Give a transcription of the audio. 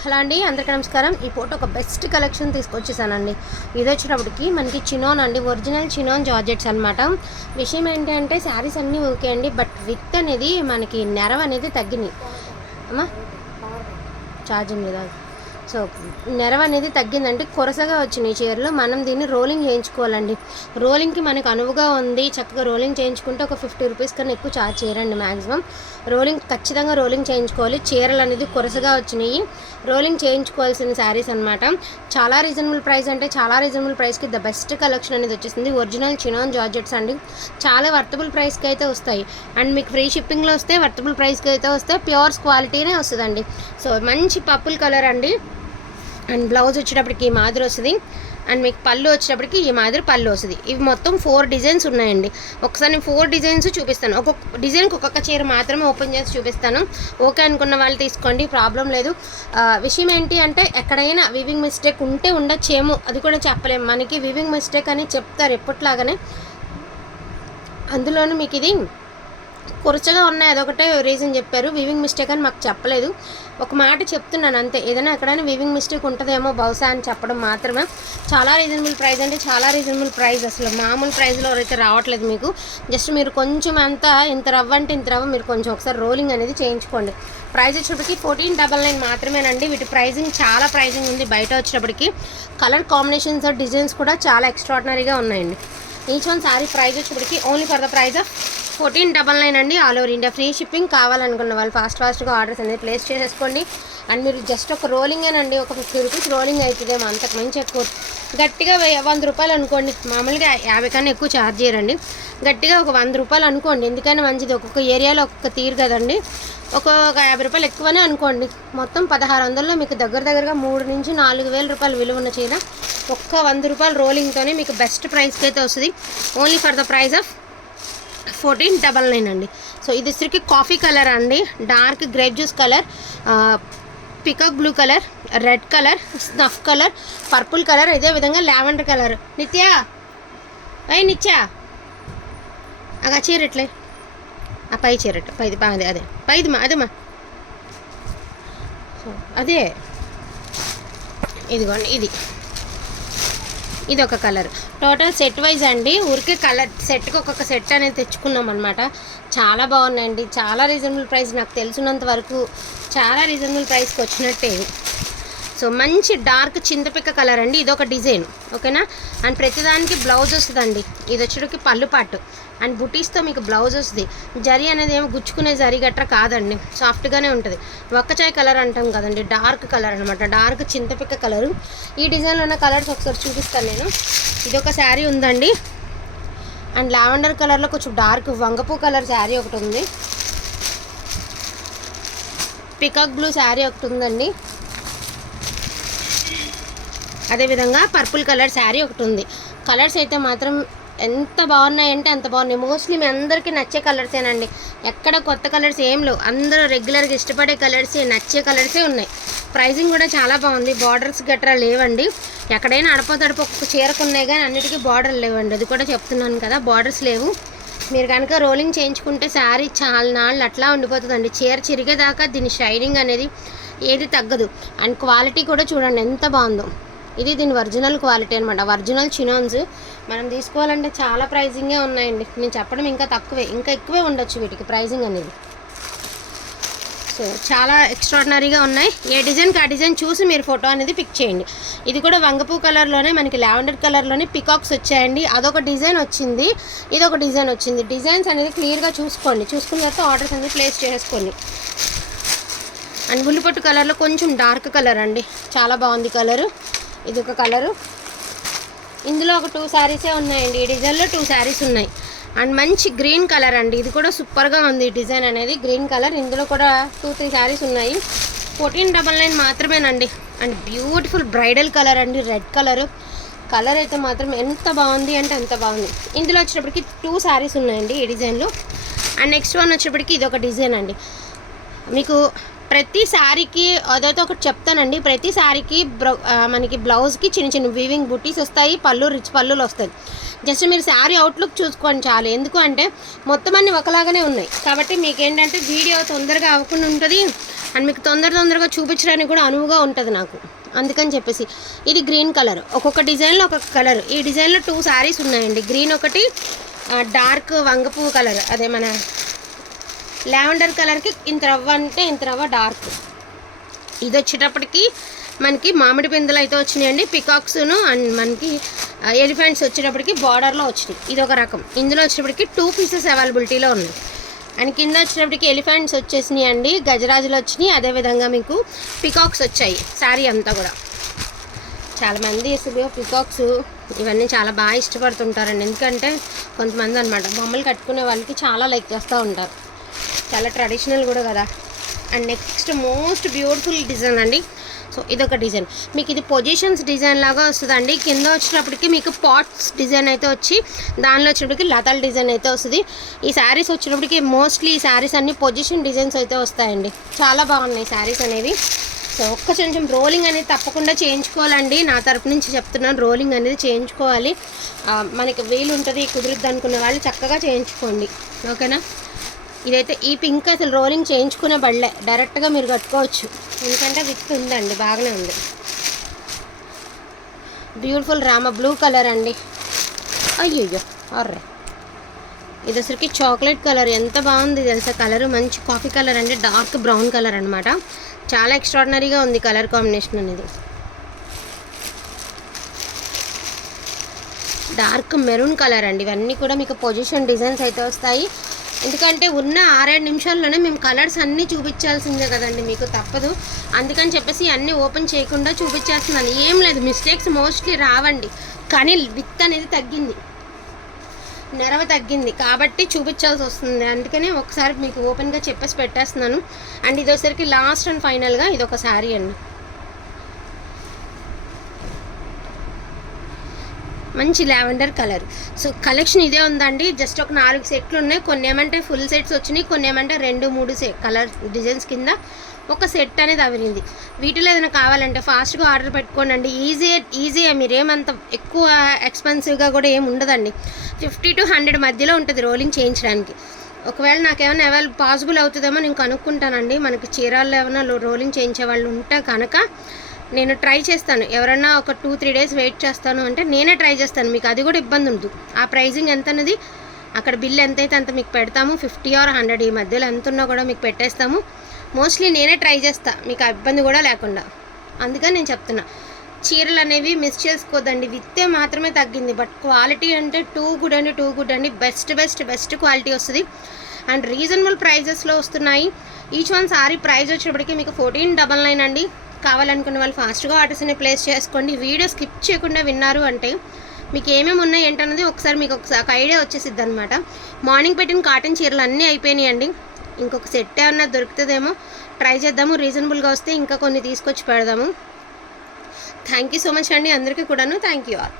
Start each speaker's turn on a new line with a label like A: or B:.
A: Hello అండి అందరికీ నమస్కారం. ఈ ఫోటో ఒక బెస్ట్ కలెక్షన్ తీసుకొచ్చేసానండి. ఇది వచ్చేటప్పటికి మనకి చినోన్ అండి ఒరిజినల్ చినోన్ జార్జెట్స్ అనమాట విషయం ఏంటంటే శారీస్ అన్నీ ఓకే అండి బట్ విత్ అనేది మనకి నెరవ్ అనేది తగ్గినాయి అమ్మా ఛార్జింగ్ లేదా సో నెరవ అనేది తగ్గిందంటే కొరసగా వచ్చినాయి చీరలు. మనం దీన్ని రోలింగ్ చేయించుకోవాలండి. రోలింగ్కి మనకు అనువుగా ఉంది. చక్కగా రోలింగ్ చేయించుకుంటే ఒక ఫిఫ్టీ రూపీస్ కన్నా ఎక్కువ ఛార్జ్ చేయరండి మ్యాక్సిమం రోలింగ్ ఖచ్చితంగా రోలింగ్ చేయించుకోవాలి. చీరలు అనేది కొరసగా వచ్చినాయి. రోలింగ్ చేయించుకోవాల్సిన శారీస్ అనమాట చాలా రీజనబుల్ ప్రైస్ అంటే చాలా రీజనబుల్ ప్రైస్కి ద బెస్ట్ కలెక్షన్ అనేది వచ్చేసింది. ఒరిజినల్ చినాన్ జార్జెట్స్ అండి. చాలా వర్తబుల్ ప్రైస్కి అయితే వస్తాయి. అండ్ మీకు ఫ్రీ షిప్పింగ్లో వస్తే వర్తబుల్ ప్రైస్కి అయితే వస్తే ప్యూర్స్ క్వాలిటీనే వస్తుందండి. సో మంచి పర్పుల్ కలర్ అండి. అండ్ బ్లౌజ్ వచ్చేటప్పటికి ఈ మాదిరి వస్తుంది. అండ్ మీకు పళ్ళు వచ్చేటప్పటికి ఈ మాదిరి పళ్ళు వస్తుంది. ఇవి మొత్తం ఫోర్ డిజైన్స్ ఉన్నాయండి. ఒకసారి నేను ఫోర్ డిజైన్స్ చూపిస్తాను. ఒక్కొక్క డిజైన్కి ఒక్కొక్క చీర మాత్రమే ఓపెన్ చేసి చూపిస్తాను. ఓకే అనుకున్న వాళ్ళు తీసుకోండి ప్రాబ్లం లేదు. విషయం ఏంటి అంటే ఎక్కడైనా వివింగ్ మిస్టేక్ ఉంటే ఉండొచ్చేమో అది కూడా చెప్పలేము మనకి వివింగ్ మిస్టేక్ అని చెప్తారు ఎప్పట్లాగానే. అందులోనూ మీకు ఇది కురచగా ఉన్నాయి. అదొకటే రీజన్ చెప్పారు. వివింగ్ మిస్టేక్ అని మాకు చెప్పలేదు. ఒక మాట చెప్తున్నాను అంతే. ఏదైనా ఎక్కడైనా వీవింగ్ మిస్టేక్ ఉంటుందేమో బహుశా అని చెప్పడం మాత్రమే. చాలా రీజనబుల్ ప్రైస్ అంటే చాలా రీజనబుల్ ప్రైస్ అసలు. మామూలు ప్రైస్లో అయితే రావట్లేదు మీకు జస్ట్ మీరు కొంచెం అంతా ఇంత రవ్వ అంటే ఇంత రవ్వ మీరు కొంచెం ఒకసారి రోలింగ్ అనేది చేయించుకోండి. ప్రైస్ వచ్చేటప్పటికి ఫోర్టీన్ డబల్ నైన్ మాత్రమేనండి. వీటి ప్రైజింగ్ చాలా ప్రైజింగ్ ఉంది బయట వచ్చేటప్పటికి. కలర్ కాంబినేషన్స్ డిజైన్స్ కూడా చాలా ఎక్స్ట్రాడినరీగా ఉన్నాయండి. ఈచ్ వన్ శారీ ప్రైస్ వచ్చేటప్పటికి only for the price of fourteen double nine అండి all over India. Free shipping కావాలనుకున్న వాళ్ళు ఫాస్ట్ ఫాస్ట్గా ఆర్డర్స్ అనేది ప్లేస్ చేసేసుకోండి. అండ్ మీరు జస్ట్ ఒక రోలింగ్ అండి ఒక ఫిఫ్టీ రూపీస్ రోలింగ్ అవుతుందేమో అంతకు మించి ఎక్కువ. గట్టిగా వంద రూపాయలు అనుకోండి మామూలుగా యాభై కన్నా ఎక్కువ ఛార్జ్ చేయరండి. గట్టిగా ఒక వంద రూపాయలు అనుకోండి ఎందుకైనా మంచిది. ఒక్కొక్క ఏరియాలో ఒక్కొక్క తీరు కదండి. ఒక్కొక్క యాభై రూపాయలు ఎక్కువనే అనుకోండి మొత్తం పదహారు వందల్లో మీకు దగ్గర దగ్గరగా మూడు నుంచి నాలుగు వేల రూపాయలు విలువ ఉన్న చీర ఒక్క వంద రూపాయలు రోలింగ్తోనే మీకు బెస్ట్ ప్రైస్కి అయితే వస్తుంది. Only for the price of fourteen double nine అండి. సో ఇది వచ్చరికి కాఫీ కలర్ అండి. Dark grape juice colour peacock blue colour red colour snuff colour purple colour ఇదే విధంగా లావెండర్ కలర్. నిత్య అయ్యి నిత్య. అగా చీరట్లే ఆ పై చీరట్ పైది అదే అదే. పైది మా అదే. ఇదిగోండి ఇది. ఇది ఒక కలర్. టోటల్ సెట్ వైజ్ అండి. ఊరికే కలర్ సెట్కి ఒక్కొక్క సెట్ అనేది తెచ్చుకున్నాం అనమాట చాలా బాగున్నాయండి. చాలా రీజనబుల్ ప్రైస్ నాకు తెలిసినంత వరకు చాలా రీజనబుల్ ప్రైస్కి వచ్చినట్టే. సో మంచి డార్క్ చింతపిక్క కలర్ అండి. ఇది ఒక డిజైన్. ఓకేనా? అండ్ ప్రతిదానికి బ్లౌజ్ వస్తుందండి. ఇది వచ్చేటికి పళ్ళు పాటు. అండ్ బుటీస్తో మీకు బ్లౌజ్ వస్తుంది. జరీ అనేది ఏమో గుచ్చుకునే జరీ గట్రా కాదండి. సాఫ్ట్గానే ఉంటుంది. ఒక్కచాయ్ కలర్ అంటాం కదండి. డార్క్ కలర్ అనమాట డార్క్ చింతపిక్క కలరు. ఈ డిజైన్లో ఉన్న కలర్స్ ఒకసారి చూపిస్తాను నేను. ఇది ఒక శారీ ఉందండి. అండ్ లావెండర్ కలర్లో కొంచెం డార్క్ వంగపూ కలర్ శారీ ఒకటి ఉంది. పికాక్ బ్లూ శారీ ఒకటి ఉందండి. అదేవిధంగా పర్పుల్ కలర్ శారీ ఒకటి ఉంది. కలర్స్ అయితే మాత్రం ఎంత బాగున్నాయంటే అంత బాగున్నాయి. మోస్ట్లీ మీ అందరికీ నచ్చే కలర్సేనండి ఎక్కడ కొత్త కలర్స్ ఏం లేవు. అందరూ రెగ్యులర్గా ఇష్టపడే కలర్స్ నచ్చే కలర్సే ఉన్నాయి. ప్రైజింగ్ కూడా చాలా బాగుంది. బార్డర్స్ గట్రా లేవండి. ఎక్కడైనా అడపో తడప ఒక్కొక్క చీరకు ఉన్నాయి కానీ అన్నిటికీ బార్డర్ లేవండి. అది కూడా చెప్తున్నాను కదా బార్డర్స్ లేవు. మీరు కనుక రోలింగ్ చేయించుకుంటే శారీ చాలా నాళ్ళు అట్లా ఉండిపోతుందండి. చీర చిరిగేదాకా దీని షైనింగ్ అనేది ఏది తగ్గదు. అండ్ క్వాలిటీ కూడా చూడండి ఎంత బాగుందో. ఇది దీని ఒరిజినల్ క్వాలిటీ అనమాట ఒరిజినల్ చినోన్స్. మనం తీసుకోవాలంటే చాలా ప్రైజింగే ఉన్నాయండి. నేను చెప్పడం ఇంకా తక్కువే. ఇంకా ఎక్కువే ఉండొచ్చు వీటికి ప్రైజింగ్ అనేది. సో చాలా ఎక్స్ట్రాడినరీగా ఉన్నాయి. ఏ డిజైన్కి ఆ డిజైన్ చూసి మీరు ఫోటో అనేది పిక్ చేయండి. ఇది కూడా వంగపూ కలర్లోనే మనకి లావెండర్ కలర్లోనే పికాక్స్ వచ్చాయండి. అదొక డిజైన్ వచ్చింది. ఇదొక డిజైన్ వచ్చింది. డిజైన్స్ అనేది క్లియర్గా చూసుకోండి. చూసుకున్న తర్వాత ఆర్డర్స్ అనేది ప్లేస్ చేసుకోండి. అండ్ ఉల్లిపట్టు కలర్లో కొంచెం డార్క్ కలర్ అండి. చాలా బాగుంది కలరు. ఇది ఒక కలరు. ఇందులో ఒక టూ శారీసే ఉన్నాయండి. ఈ డిజైన్లో టూ శారీస్ ఉన్నాయి. అండ్ మంచి గ్రీన్ కలర్ అండి. ఇది కూడా సూపర్గా ఉంది ఈ డిజైన్ అనేది. Green colour. ఇందులో కూడా టూ త్రీ శారీస్ ఉన్నాయి. ఫోర్టీన్ డబల్ నైన్ మాత్రమేనండి. అండ్ బ్యూటిఫుల్ బ్రైడల్ కలర్ అండి. Red colour. కలర్ అయితే మాత్రం ఎంత బాగుంది అంటే అంత బాగుంది. ఇందులో వచ్చేటప్పటికి టూ శారీస్ ఉన్నాయండి ఈ డిజైన్లో. అండ్ నెక్స్ట్ వన్ వచ్చేప్పటికి ఇది ఒక డిజైన్ అండి. మీకు ప్రతి శారీకి అదైతే ఒకటి చెప్తానండి. ప్రతి శారీకి బ్రౌ మనకి బ్లౌజ్కి చిన్న చిన్న వీవింగ్ బుట్టీస్ వస్తాయి పళ్ళు రిచ్ పళ్ళులు వస్తాయి. జస్ట్ మీరు శారీ అవుట్లుక్ చూసుకోండి చాలు. ఎందుకు అంటే మొత్తం అన్నీ ఒకలాగానే ఉన్నాయి. కాబట్టి మీకు ఏంటంటే వీడియో తొందరగా అవ్వకుండా ఉంటుంది. అండ్ మీకు తొందర తొందరగా చూపించడానికి కూడా అనువుగా ఉంటుంది నాకు. అందుకని చెప్పేసి ఇది గ్రీన్ కలర్ ఒక్కొక్క డిజైన్లో ఒక్కొక్క కలర్ ఈ డిజైన్లో టూ శారీస్ ఉన్నాయండి. గ్రీన్ ఒకటి డార్క్ వంగపువ్వు కలర్ అదే మన లావెండర్ కలర్కి ఇంత రవ్వ అంటే ఇంత రవ్వ డార్క్. ఇది వచ్చేటప్పటికి మనకి మామిడి పిందెలు అయితే వచ్చినాయండి. పికాక్స్ను అండ్ మనకి ఎలిఫెంట్స్ వచ్చేటప్పటికి బార్డర్లో వచ్చినాయి. ఇది ఒక రకం. ఇందులో వచ్చేటప్పటికి టూ పీసెస్ అవైలబిలిటీలో ఉన్నాయి. అండ్ కింద వచ్చేటప్పటికి ఎలిఫెంట్స్ వచ్చేసినాయి అండి గజరాజులు వచ్చినాయి. అదేవిధంగా మీకు పికాక్స్ వచ్చాయి. శారీ అంతా కూడా. చాలామంది అసలు పికాక్స్ ఇవన్నీ చాలా బాగా ఇష్టపడుతుంటారండి. ఎందుకంటే కొంతమంది అనమాట బొమ్మలు కట్టుకునే వాళ్ళకి చాలా లైక్ చేస్తూ ఉంటారు. చాలా ట్రెడిషనల్ కూడా కదా. And next most beautiful design అండి. సో ఇదొక డిజైన్ మీకు ఇది పొజిషన్స్ డిజైన్ లాగా వస్తుందండి. కింద వచ్చినప్పటికి మీకు పాట్స్ డిజైన్ అయితే వచ్చి దానిలో వచ్చినప్పటికి లతల డిజైన్ అయితే వస్తుంది. ఈ శారీస్ వచ్చినప్పటికి మోస్ట్లీ ఈ శారీస్ అన్ని పొజిషన్ డిజైన్స్ అయితే వస్తాయండి. చాలా బాగున్నాయి శారీస్ అనేవి. సో ఒక్క కొంచెం రోలింగ్ అనేది తప్పకుండా చేయించుకోవాలండి. నా తరపు నుంచి చెప్తున్నాను రోలింగ్ అనేది చేయించుకోవాలి. మనకి వీలు ఉంటుంది కుదురుద్ది అనుకున్న వాళ్ళు చక్కగా చేయించుకోండి. ఓకేనా? ఇదైతే ఈ పింక్ అసలు రోలింగ్ చేయించుకునే బళ్ళే. డైరెక్ట్గా మీరు కట్టుకోవచ్చు. ఎందుకంటే విత్ ఉందండి బాగానే ఉంది. బ్యూటిఫుల్ రామ బ్లూ కలర్ అండి. అయ్యయ్యో అర్రే. ఇది అసలుకి చాక్లెట్ కలర్ ఎంత బాగుంది తెలుసా? కలర్ మంచి కాఫీ కలర్ అండి డార్క్ బ్రౌన్ కలర్ అనమాట చాలా ఎక్స్ట్రాడినరీగా ఉంది కలర్ కాంబినేషన్ అనేది. డార్క్ మెరూన్ కలర్ అండి. ఇవన్నీ కూడా మీకు పొజిషన్ డిజైన్స్ అయితే వస్తాయి. ఎందుకంటే ఉన్న ఆరేడు నిమిషాల్లోనే మేము కలర్స్ అన్నీ చూపించాల్సిందే కదండి మీకు తప్పదు. అందుకని చెప్పేసి అన్నీ ఓపెన్ చేయకుండా చూపించేస్తున్నాను ఏం లేదు మిస్టేక్స్ మోస్ట్లీ రావండి. కానీ విత్ అనేది తగ్గింది. నెరవ తగ్గింది. కాబట్టి చూపించాల్సి వస్తుంది. అందుకనే ఒకసారి మీకు ఓపెన్గా చెప్పేసి పెట్టేస్తున్నాను. అండ్ ఇది వచ్చేసరికి లాస్ట్ అండ్ ఫైనల్గా ఇది ఒక శారీ అండి. మంచి లావెండర్ కలర్. సో కలెక్షన్ ఇదే ఉందండి. జస్ట్ ఒక నాలుగు సెట్లు ఉన్నాయి కొన్ని ఏమంటే ఫుల్ సెట్స్ వచ్చినాయి. కొన్ని ఏమంటే రెండు మూడు సె కలర్ డిజైన్స్ కింద ఒక సెట్ అనేది అవిరింది. వీటిలో ఏదైనా కావాలంటే ఫాస్ట్గా ఆర్డర్ పెట్టుకోండి ఈజీ ఈజీ మీరేమంత ఎక్కువ ఎక్స్పెన్సివ్గా కూడా ఏమి ఉండదండి. ఫిఫ్టీ టు హండ్రెడ్ మధ్యలో ఉంటుంది రోలింగ్ చేయించడానికి. ఒకవేళ నాకేమైనా అవైల్ పాసిబుల్ అవుతుందేమో నేను కనుక్కుంటానండి. మనకి చీరాల్లో ఏమైనా రోలింగ్ చేయించే వాళ్ళు ఉంటే కనుక నేను ట్రై చేస్తాను. ఎవరన్నా ఒక టూ త్రీ డేస్ వెయిట్ చేస్తాను అంటే నేనే ట్రై చేస్తాను. మీకు అది కూడా ఇబ్బంది ఉండదు. ఆ ప్రైజింగ్ ఎంత అన్నది అక్కడ బిల్ ఎంత అయితే అంత మీకు పెడతాము ఫిఫ్టీ ఆర్ హండ్రెడ్ ఈ మధ్యలో ఎంత ఉన్నా కూడా మీకు పెట్టేస్తాము. మోస్ట్లీ నేనే ట్రై చేస్తా. మీకు ఆ ఇబ్బంది కూడా లేకుండా. అందుకని నేను చెప్తున్నా. చీరలు అనేవి మిస్ చేసుకోదండి విత్తే మాత్రమే తగ్గింది. బట్ క్వాలిటీ అంటే టూ గుడ్ అండి టూ గుడ్ అండి. బెస్ట్ బెస్ట్ బెస్ట్ క్వాలిటీ వస్తుంది. అండ్ రీజనబుల్ ప్రైజెస్లో వస్తున్నాయి. ఈచ్ వన్ సారీ ప్రైస్ వచ్చినప్పటికీ మీకు ఫోర్టీన్ డబల్ నైన్ అండి. కావాలనుకున్న వాళ్ళు ఫాస్ట్గా ఆర్డర్స్ అనేవి ప్లేస్ చేసుకోండి. వీడియో స్కిప్ చేయకుండా విన్నారు అంటే మీకు ఏమేమి ఉన్నాయి ఏంటన్నది ఒకసారి మీకు ఒకసారి ఒక ఐడియా వచ్చేసిద్ది అనమాట మార్నింగ్ పెట్టిన కాటన్ చీరలు అన్నీ అయిపోయినాయండి. ఇంకొక సెట్ ఏమన్నా దొరుకుతుందేమో ట్రై చేద్దాము. రీజనబుల్గా వస్తే ఇంకా కొన్ని తీసుకొచ్చి పెడదాము. థ్యాంక్ యూ సో మచ్ అండి అందరికీ కూడాను. Thank you all.